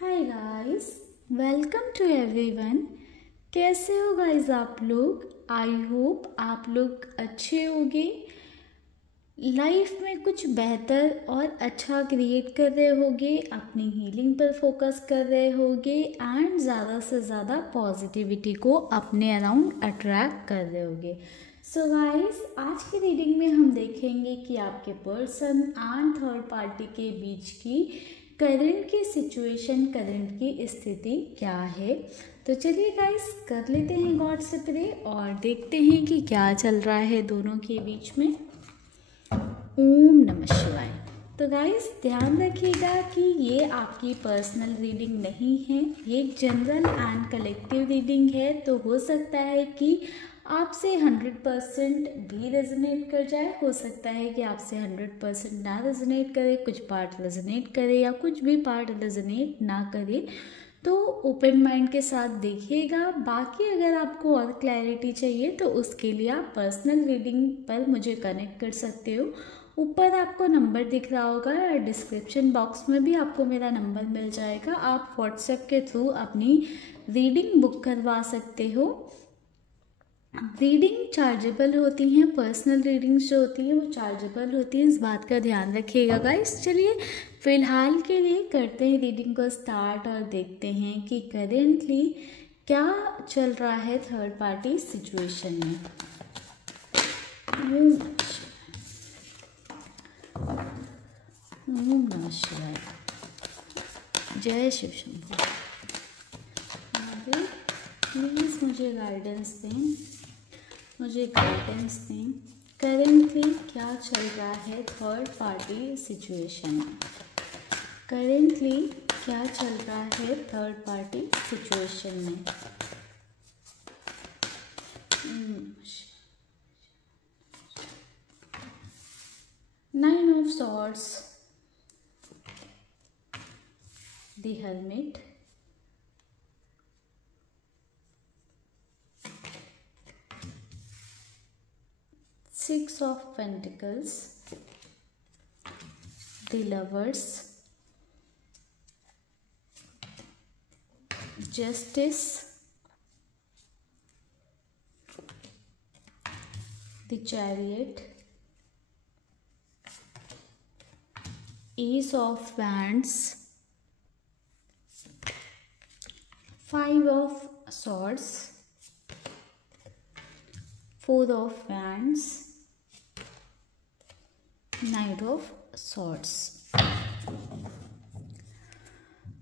Hi guys, welcome to everyone. कैसे हो guys आप लोग? आई होप आप लोग अच्छे होंगे, लाइफ में कुछ बेहतर और अच्छा क्रिएट कर रहे होगे, अपनी हीलिंग पर फोकस कर रहे होगे एंड ज़्यादा से ज़्यादा पॉजिटिविटी को अपने अराउंड अट्रैक्ट कर रहे होगे। सो गाइस, आज की रीडिंग में हम देखेंगे कि आपके पर्सन एंड थर्ड पार्टी के बीच की करंट की सिचुएशन, करंट की स्थिति क्या है। तो चलिए गाइस, कर लेते हैं गॉड से प्रे और देखते हैं कि क्या चल रहा है दोनों के बीच में। ओम नमः शिवाय। तो गाइस, ध्यान रखिएगा कि ये आपकी पर्सनल रीडिंग नहीं है, ये एक जनरल एंड कलेक्टिव रीडिंग है। तो हो सकता है कि आपसे 100% भी रेजोनेट कर जाए, हो सकता है कि आपसे 100% ना रेजोनेट करे, कुछ पार्ट रेजोनेट करे या कुछ भी पार्ट रेजोनेट ना करे। तो ओपन माइंड के साथ देखिएगा। बाकी अगर आपको और क्लैरिटी चाहिए तो उसके लिए आप पर्सनल रीडिंग पर मुझे कनेक्ट कर सकते हो। ऊपर आपको नंबर दिख रहा होगा, डिस्क्रिप्शन बॉक्स में भी आपको मेरा नंबर मिल जाएगा। आप व्हाट्सएप के थ्रू अपनी रीडिंग बुक करवा सकते हो। रीडिंग चार्जेबल होती हैं, पर्सनल रीडिंग्स जो होती हैं वो चार्जेबल होती हैं, इस बात का ध्यान रखिएगा गाइस। चलिए फिलहाल के लिए करते हैं रीडिंग को स्टार्ट और देखते हैं कि करेंटली क्या चल रहा है थर्ड पार्टी सिचुएशन में। ओम नमः शिवाय। जय शिव शंभू। आगे प्लीज़ मुझे गाइडेंस दें, मुझे गाइडेंस दें। करेंटली क्या चल रहा है थर्ड पार्टी सिचुएशन में? करेंटली क्या चल रहा है थर्ड पार्टी सिचुएशन में? 9 of Swords, the Hermit, Six of Pentacles, the Lovers, Justice, the Chariot, Ace of Wands, Five of Swords, Four of Wands, Knight of Swords।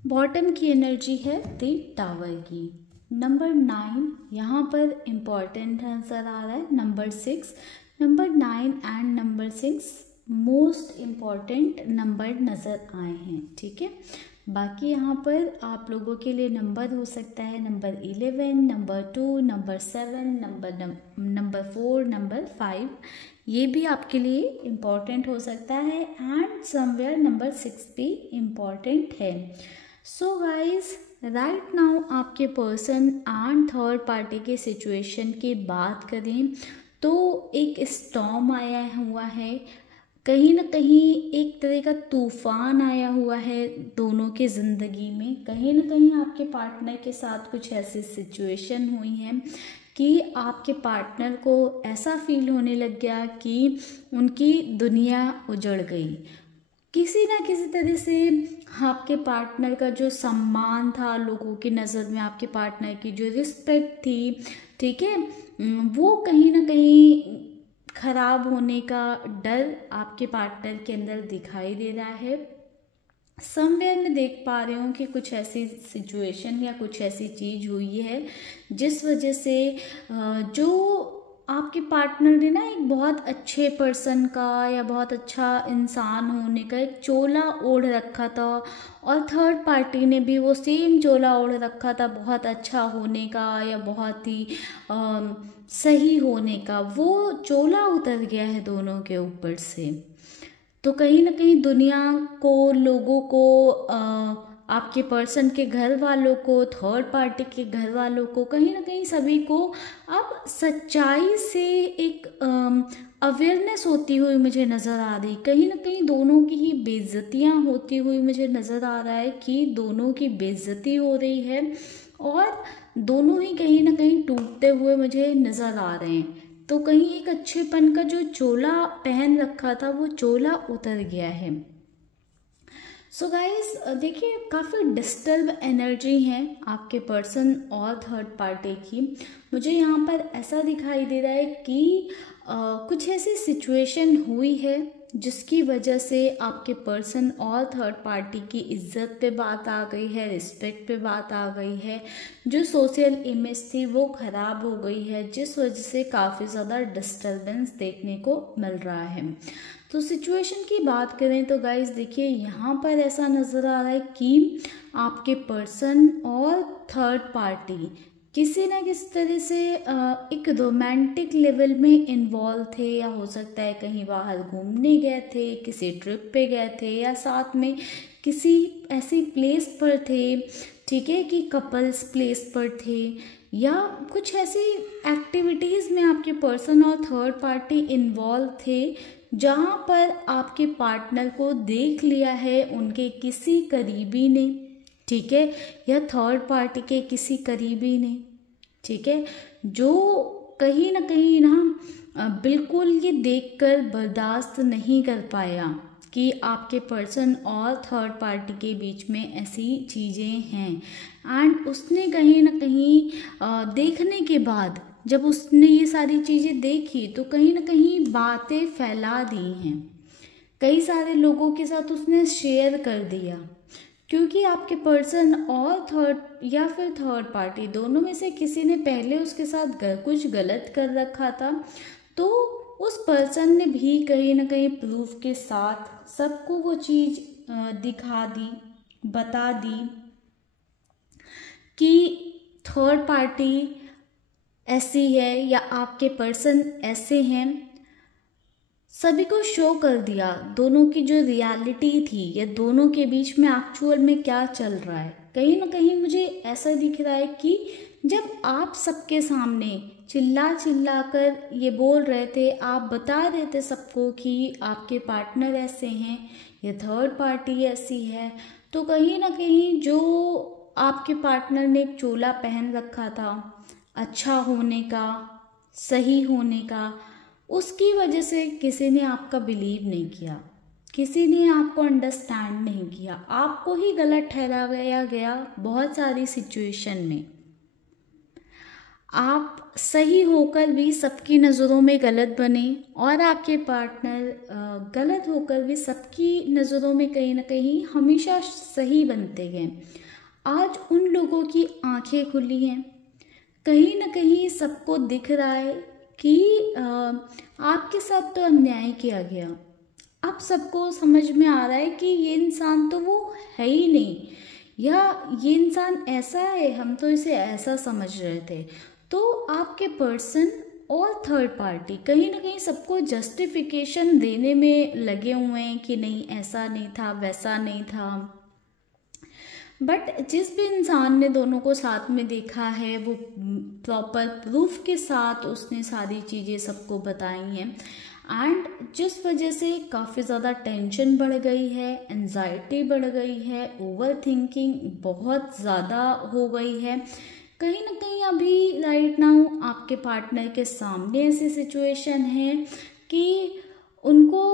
Bottom की energy है the tower की। Number 9 यहाँ पर important नज़र आ रहा है। Number 6, number 9 and number 6 most important number नज़र आए हैं, ठीक है। बाकी यहाँ पर आप लोगों के लिए नंबर हो सकता है number 11, number 2, number 7, number 4, number 5, ये भी आपके लिए इम्पॉर्टेंट हो सकता है एंड समवेयर नंबर 6 भी इम्पॉर्टेंट है। सो गाइज, राइट नाउ आपके पर्सन एंड थर्ड पार्टी के सिचुएशन की बात करें तो एक स्टॉर्म आया हुआ है, कहीं ना कहीं एक तरह का तूफान आया हुआ है दोनों के ज़िंदगी में। कहीं ना कहीं आपके पार्टनर के साथ कुछ ऐसी सिचुएशन हुई है कि आपके पार्टनर को ऐसा फील होने लग गया कि उनकी दुनिया उजड़ गई। किसी ना किसी तरह से आपके पार्टनर का जो सम्मान था लोगों की नज़र में, आपके पार्टनर की जो रिस्पेक्ट थी, ठीक है, वो कहीं ना कहीं खराब होने का डर आपके पार्टनर के अंदर दिखाई दे रहा है। समवेयर मैं देख पा रही हूँ कि कुछ ऐसी सिचुएशन या कुछ ऐसी चीज़ हुई है जिस वजह से जो आपके पार्टनर ने ना एक बहुत अच्छे पर्सन का या बहुत अच्छा इंसान होने का एक चोला ओढ़ रखा था और थर्ड पार्टी ने भी वो सेम चोला ओढ़ रखा था बहुत अच्छा होने का या बहुत ही सही होने का। वो चोला उतर गया है दोनों के ऊपर से। तो कहीं ना कहीं दुनिया को, लोगों को, आपके पर्सन के घर वालों को, थर्ड पार्टी के घर वालों को, कहीं ना कहीं सभी को अब सच्चाई से एक अवेयरनेस होती हुई मुझे नज़र आ रही, कहीं ना कहीं दोनों की ही बेइज्जतियाँ होती हुई मुझे नज़र आ रहा है कि दोनों की बेइज्जती हो रही है और दोनों ही कहीं ना कहीं टूटते हुए मुझे नज़र आ रहे हैं। तो कहीं एक अच्छेपन का जो चोला पहन रखा था वो चोला उतर गया है। सो गाइस देखिए, काफ़ी डिस्टर्ब एनर्जी है आपके पर्सन और थर्ड पार्टी की। मुझे यहाँ पर ऐसा दिखाई दे रहा है कि कुछ ऐसी सिचुएशन हुई है जिसकी वजह से आपके पर्सन और थर्ड पार्टी की इज्जत पे बात आ गई है, रिस्पेक्ट पे बात आ गई है। जो सोशल इमेज थी वो ख़राब हो गई है, जिस वजह से काफ़ी ज़्यादा डिस्टर्बेंस देखने को मिल रहा है। तो सिचुएशन की बात करें तो गाइस देखिए, यहाँ पर ऐसा नज़र आ रहा है कि आपके पर्सन और थर्ड पार्टी किसी ना किसी तरह से एक रोमांटिक लेवल में इन्वॉल्व थे, या हो सकता है कहीं बाहर घूमने गए थे, किसी ट्रिप पे गए थे, या साथ में किसी ऐसी प्लेस पर थे, ठीक है, कि कपल्स प्लेस पर थे, या कुछ ऐसी एक्टिविटीज़ में आपके पर्सन और थर्ड पार्टी इन्वॉल्व थे जहाँ पर आपके पार्टनर को देख लिया है उनके किसी करीबी ने, ठीक है, या थर्ड पार्टी के किसी करीबी ने, ठीक है, जो कहीं ना बिल्कुल ये देखकर बर्दाश्त नहीं कर पाया कि आपके पर्सन और थर्ड पार्टी के बीच में ऐसी चीज़ें हैं। एंड उसने कहीं ना कहीं देखने के बाद, जब उसने ये सारी चीज़ें देखी तो कहीं ना कहीं बातें फैला दी हैं, कई सारे लोगों के साथ उसने शेयर कर दिया, क्योंकि आपके पर्सन और थर्ड पार्टी दोनों में से किसी ने पहले उसके साथ कुछ गलत कर रखा था। तो उस पर्सन ने भी कहीं ना कहीं प्रूफ के साथ सबको वो चीज़ दिखा दी, बता दी कि थर्ड पार्टी ऐसी है या आपके पर्सन ऐसे हैं। सभी को शो कर दिया दोनों की जो रियलिटी थी, या दोनों के बीच में एक्चुअल में क्या चल रहा है। कहीं ना कहीं मुझे ऐसा दिख रहा है कि जब आप सबके सामने चिल्ला चिल्ला कर ये बोल रहे थे, आप बता रहे थे सबको कि आपके पार्टनर ऐसे हैं, ये थर्ड पार्टी ऐसी है, तो कहीं ना कहीं जो आपके पार्टनर ने एक चोला पहन रखा था अच्छा होने का, सही होने का, उसकी वजह से किसी ने आपका बिलीव नहीं किया, किसी ने आपको अंडरस्टैंड नहीं किया, आपको ही गलत ठहराया गया बहुत सारी सिचुएशन में। आप सही होकर भी सबकी नज़रों में गलत बने और आपके पार्टनर गलत होकर भी सबकी नज़रों में कहीं ना कहीं हमेशा सही बनते गए। आज उन लोगों की आंखें खुली हैं, कहीं ना कहीं सबको दिख रहा है कि आपके साथ तो अन्याय किया गया। अब सबको समझ में आ रहा है कि ये इंसान तो वो है ही नहीं, या ये इंसान ऐसा है, हम तो इसे ऐसा समझ रहे थे। तो आपके पर्सन और थर्ड पार्टी कहीं ना कहीं सबको जस्टिफिकेशन देने में लगे हुए हैं कि नहीं, ऐसा नहीं था, वैसा नहीं था। बट जिस भी इंसान ने दोनों को साथ में देखा है वो प्रॉपर प्रूफ के साथ उसने सारी चीज़ें सबको बताई हैं। एंड जिस वजह से काफ़ी ज़्यादा टेंशन बढ़ गई है, एंजाइटी बढ़ गई है, ओवर थिंकिंग बहुत ज़्यादा हो गई है। कहीं ना कहीं अभी राइट नाउ आपके पार्टनर के सामने ऐसी सिचुएशन है कि उनको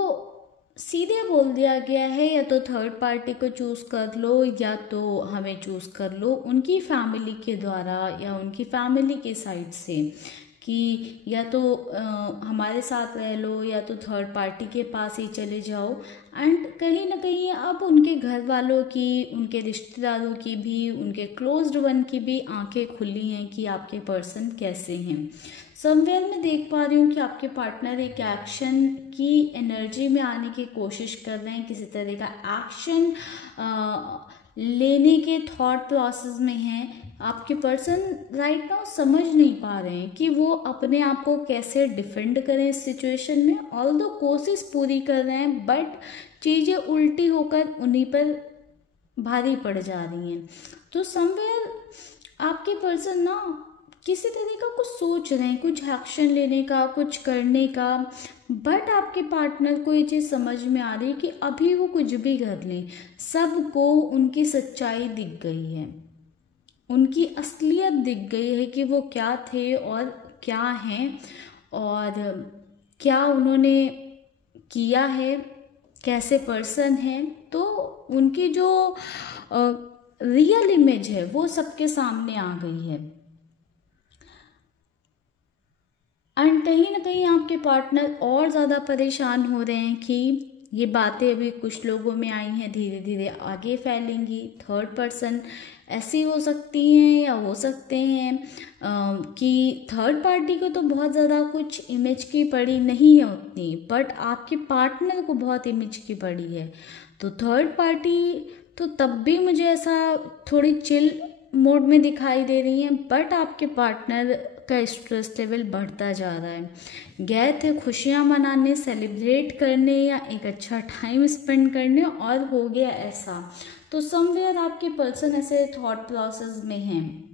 सीधे बोल दिया गया है या तो थर्ड पार्टी को चूज़ कर लो या तो हमें चूज़ कर लो, उनकी फैमिली के द्वारा या उनकी फैमिली के साइड से, कि या तो हमारे साथ रह लो या तो थर्ड पार्टी के पास ही चले जाओ। एंड कहीं ना कहीं अब उनके घर वालों की, उनके रिश्तेदारों की भी, उनके क्लोज्ड वन की भी आंखें खुली हैं कि आपके पर्सन कैसे हैं। समवेयर मैं देख पा रही हूँ कि आपके पार्टनर एक एक्शन की एनर्जी में आने की कोशिश कर रहे हैं, किसी तरह का एक्शन लेने के थॉट प्रोसेस में हैं। आपके पर्सन राइट नाउ समझ नहीं पा रहे हैं कि वो अपने आप को कैसे डिफेंड करें इस सिचुएशन में। ऑल्दो कोशिश पूरी कर रहे हैं बट चीज़ें उल्टी होकर उन्हीं पर भारी पड़ जा रही हैं। तो समवेयर आपके पर्सन ना किसी तरह का कुछ सोच रहे हैं, कुछ एक्शन लेने का, कुछ करने का, बट आपके पार्टनर को ये चीज़ समझ में आ रही है कि अभी वो कुछ भी कर लें, सबको उनकी सच्चाई दिख गई है, उनकी असलियत दिख गई है कि वो क्या थे और क्या हैं और क्या उन्होंने किया है, कैसे पर्सन हैं। तो उनकी जो रियल इमेज है वो सबके सामने आ गई है। एंड कहीं ना कहीं आपके पार्टनर और ज़्यादा परेशान हो रहे हैं कि ये बातें अभी कुछ लोगों में आई हैं, धीरे धीरे आगे फैलेंगी। थर्ड पर्सन ऐसी हो सकती हैं या हो सकते हैं कि थर्ड पार्टी को तो बहुत ज़्यादा कुछ इमेज की पड़ी नहीं है उतनी, बट आपके पार्टनर को बहुत इमेज की पड़ी है। तो थर्ड पार्टी तो तब भी मुझे ऐसा थोड़ी चिल मोड में दिखाई दे रही है, बट आपके पार्टनर का स्ट्रेस लेवल बढ़ता जा रहा है। गए थे खुशियाँ मनाने, सेलिब्रेट करने या एक अच्छा टाइम स्पेंड करने, और हो गया ऐसा। तो समवेयर आपके पर्सन ऐसे थॉट प्रोसेस में हैं।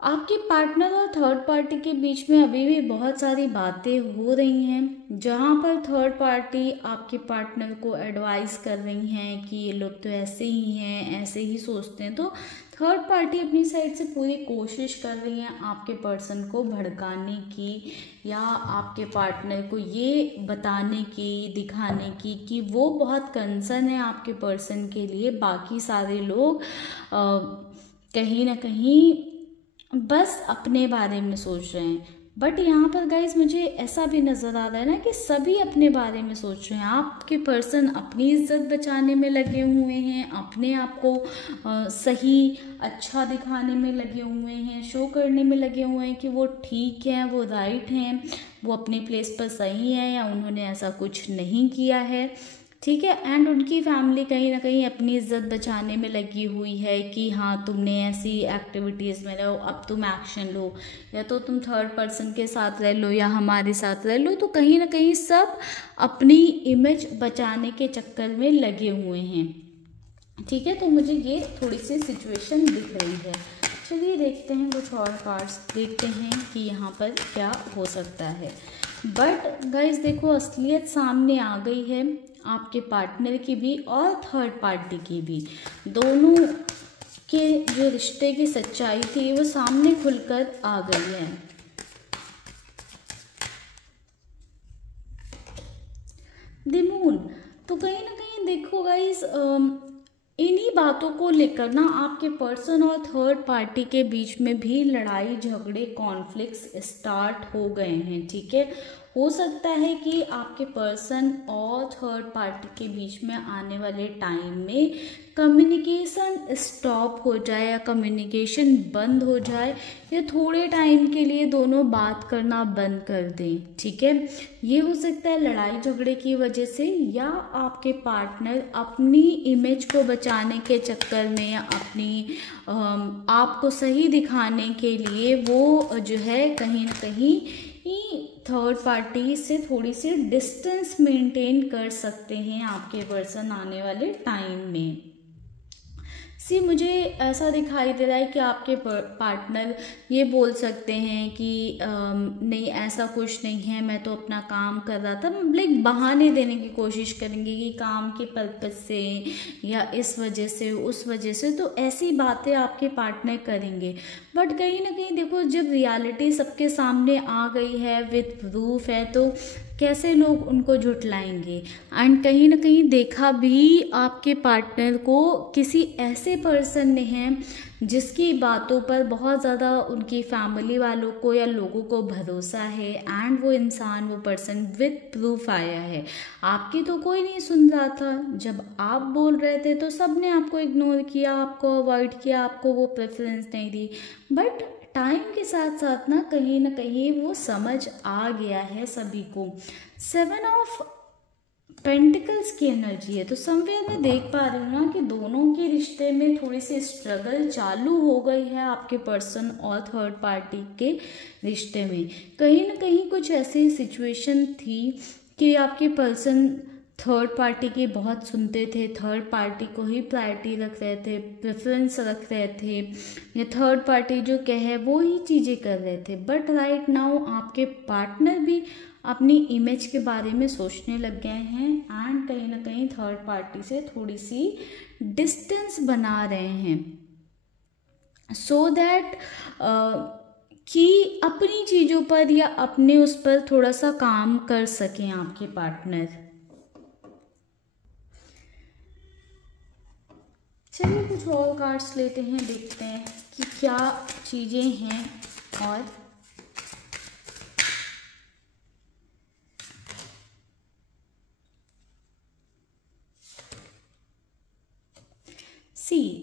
आपके पार्टनर और थर्ड पार्टी के बीच में अभी भी बहुत सारी बातें हो रही हैं, जहाँ पर थर्ड पार्टी आपके पार्टनर को एडवाइस कर रही हैं कि ये लोग तो ऐसे ही हैं, ऐसे ही सोचते हैं। तो थर्ड पार्टी अपनी साइड से पूरी कोशिश कर रही है आपके पर्सन को भड़काने की, या आपके पार्टनर को ये बताने की, दिखाने की कि वो बहुत कंसर्न है आपके पर्सन के लिए। बाकी सारे लोग कहीं ना कहीं बस अपने बारे में सोच रहे हैं। बट यहाँ पर गाइज मुझे ऐसा भी नज़र आ रहा है ना कि सभी अपने बारे में सोच रहे हैं। आपके पर्सन अपनी इज्जत बचाने में लगे हुए हैं, अपने आप को सही अच्छा दिखाने में लगे हुए हैं, शो करने में लगे हुए हैं कि वो ठीक हैं, वो राइट हैं, वो अपने प्लेस पर सही हैं, या उन्होंने ऐसा कुछ नहीं किया है, ठीक है। एंड उनकी फैमिली कहीं ना कहीं अपनी इज्जत बचाने में लगी हुई है कि हाँ तुमने ऐसी एक्टिविटीज़ में रहो, अब तुम एक्शन लो, या तो तुम थर्ड पर्सन के साथ रह लो या हमारे साथ रह लो। तो कहीं ना कहीं सब अपनी इमेज बचाने के चक्कर में लगे हुए हैं, ठीक है। तो मुझे ये थोड़ी सी सिचुएशन दिख रही है। चलिए देखते हैं कुछ और कार्ड्स, देखते हैं कि यहाँ पर क्या हो सकता है। बट गाइज देखो, असलियत सामने आ गई है आपके पार्टनर की भी और थर्ड पार्टी की भी। दोनों के जो रिश्ते की सच्चाई थी वो सामने खुलकर आ गई है। द मून, तो कहीं ना कहीं देखो गाइज, इन्हीं बातों को लेकर ना आपके पर्सन और थर्ड पार्टी के बीच में भी लड़ाई झगड़े कॉन्फ्लिक्ट्स स्टार्ट हो गए हैं, ठीक है। हो सकता है कि आपके पर्सन और थर्ड पार्टी के बीच में आने वाले टाइम में कम्युनिकेशन स्टॉप हो जाए या कम्युनिकेशन बंद हो जाए, या थोड़े टाइम के लिए दोनों बात करना बंद कर दें, ठीक है। ये हो सकता है लड़ाई झगड़े की वजह से, या आपके पार्टनर अपनी इमेज को बचाने के चक्कर में या अपनी आपको सही दिखाने के लिए वो जो है कहीं ना कहीं थर्ड पार्टी से थोड़ी सी डिस्टेंस मेंटेन कर सकते हैं आपके पर्सन आने वाले टाइम में। मुझे ऐसा दिखाई दे रहा है कि आपके पार्टनर ये बोल सकते हैं कि नहीं ऐसा कुछ नहीं है, मैं तो अपना काम कर रहा था, लाइक बहाने देने की कोशिश करेंगे कि काम के पर्पज से या इस वजह से उस वजह से, तो ऐसी बातें आपके पार्टनर करेंगे। बट कहीं ना कहीं देखो, जब रियलिटी सबके सामने आ गई है विद प्रूफ है, तो कैसे लोग उनको झुठलाएंगे। एंड कहीं ना कहीं देखा भी आपके पार्टनर को किसी ऐसे पर्सन ने है जिसकी बातों पर बहुत ज़्यादा उनकी फैमिली वालों को या लोगों को भरोसा है, एंड वो इंसान वो पर्सन विद प्रूफ आया है। आपकी तो कोई नहीं सुन रहा था, जब आप बोल रहे थे तो सब ने आपको इग्नोर किया, आपको अवॉइड किया, आपको वो प्रेफरेंस नहीं दी। बट टाइम के साथ साथ ना कहीं वो समझ आ गया है सभी को। 7 ऑफ पेंटिकल्स की एनर्जी है, तो समवेयर मैं देख पा रही हूँ ना कि दोनों के रिश्ते में थोड़ी सी स्ट्रगल चालू हो गई है आपके पर्सन और थर्ड पार्टी के रिश्ते में। कहीं ना कहीं कुछ ऐसी सिचुएशन थी कि आपके पर्सन थर्ड पार्टी की बहुत सुनते थे, थर्ड पार्टी को ही प्रायोरिटी रख रहे थे, प्रेफरेंस रख रहे थे, या थर्ड पार्टी जो कहे वो ही चीज़ें कर रहे थे। बट राइट नाउ आपके पार्टनर भी अपनी इमेज के बारे में सोचने लग गए हैं एंड कहीं ना कहीं थर्ड पार्टी से थोड़ी सी डिस्टेंस बना रहे हैं सो दैट कि अपनी चीज़ों पर या अपने उस पर थोड़ा सा काम कर सकें आपके पार्टनर। चलिए कुछ और कार्ड्स लेते हैं, देखते हैं कि क्या चीज़ें हैं। और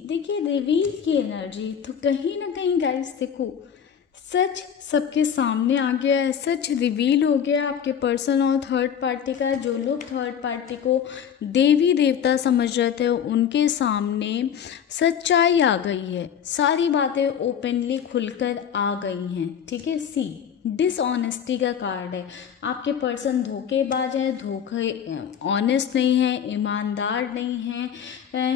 देखिए रिवील की एनर्जी, तो कहीं ना कहीं गाइस देखो सच सबके सामने आ गया है, सच रिवील हो गया आपके पर्सन और थर्ड पार्टी का। जो लोग थर्ड पार्टी को देवी देवता समझ रहे थे उनके सामने सच्चाई आ गई है, सारी बातें ओपनली खुलकर आ गई हैं। ठीक है, डिसऑनेस्टी का कार्ड है। आपके पर्सन धोखेबाज है, ऑनेस्ट नहीं है, ईमानदार नहीं है,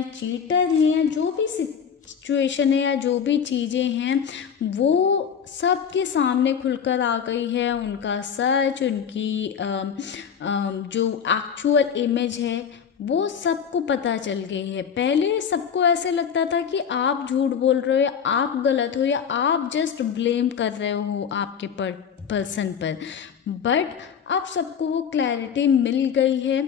चीटर हैं, जो भी सिचुएशन है या जो भी चीज़ें हैं वो सबके सामने खुलकर आ गई है। उनका सच, उनकी जो एक्चुअल इमेज है वो सबको पता चल गई है। पहले सबको ऐसे लगता था कि आप झूठ बोल रहे हो या आप गलत हो या आप जस्ट ब्लेम कर रहे हो आपके पर्सन पर, बट अब सबको वो क्लैरिटी मिल गई है।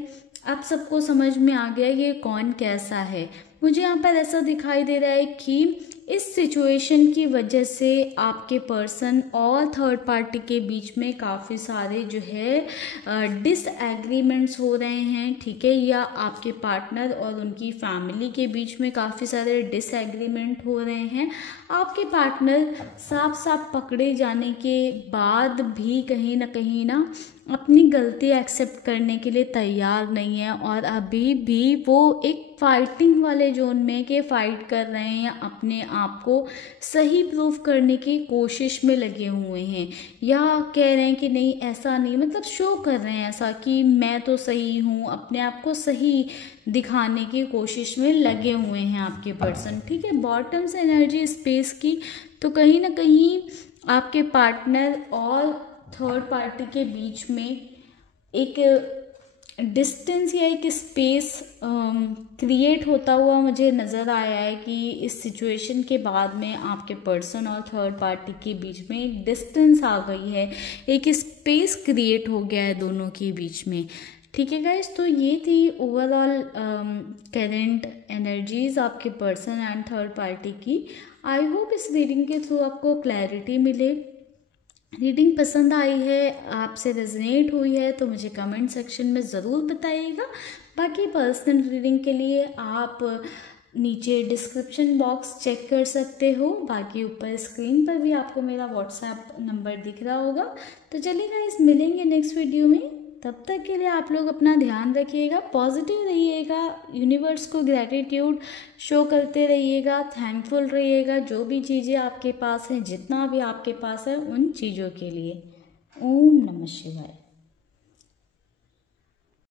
अब सबको समझ में आ गया ये कौन कैसा है। मुझे यहाँ पर ऐसा दिखाई दे रहा है कि इस सिचुएशन की वजह से आपके पर्सन और थर्ड पार्टी के बीच में काफ़ी सारे जो है डिसएग्रीमेंट्स हो रहे हैं। ठीक है, या आपके पार्टनर और उनकी फैमिली के बीच में काफ़ी सारे डिसएग्रीमेंट हो रहे हैं। आपके पार्टनर साफ साफ पकड़े जाने के बाद भी कहीं ना अपनी गलती एक्सेप्ट करने के लिए तैयार नहीं है और अभी भी वो एक फाइटिंग वाले जोन में के फाइट कर रहे हैं या अपने आप को सही प्रूफ करने की कोशिश में लगे हुए हैं, या कह रहे हैं कि नहीं ऐसा नहीं, मतलब शो कर रहे हैं ऐसा कि मैं तो सही हूँ, अपने आप को सही दिखाने की कोशिश में लगे हुए हैं आपके पर्सन। ठीक है, बॉटम से एनर्जी स्पेस की, तो कहीं ना कहीं आपके पार्टनर और थर्ड पार्टी के बीच में एक डिस्टेंस या एक स्पेस क्रिएट होता हुआ मुझे नज़र आया है कि इस सिचुएशन के बाद में आपके पर्सन और थर्ड पार्टी के बीच में एक डिस्टेंस आ गई है, एक स्पेस क्रिएट हो गया है दोनों के बीच में। ठीक है गाइस, तो ये थी ओवरऑल करेंट एनर्जीज आपके पर्सन एंड थर्ड पार्टी की। आई होप इस रीडिंग के थ्रू आपको क्लैरिटी मिले। रीडिंग पसंद आई है, आपसे रेजोनेट हुई है तो मुझे कमेंट सेक्शन में ज़रूर बताइएगा। बाकी पर्सनल रीडिंग के लिए आप नीचे डिस्क्रिप्शन बॉक्स चेक कर सकते हो, बाकी ऊपर स्क्रीन पर भी आपको मेरा व्हाट्सएप नंबर दिख रहा होगा। तो चलिए गाइस, मिलेंगे नेक्स्ट वीडियो में, तब तक के लिए आप लोग अपना ध्यान रखिएगा, पॉजिटिव रहिएगा, यूनिवर्स को ग्रैटिट्यूड शो करते रहिएगा, थैंकफुल रहिएगा जो भी चीज़ें आपके पास हैं, जितना भी आपके पास है उन चीज़ों के लिए। ओम नमः शिवाय।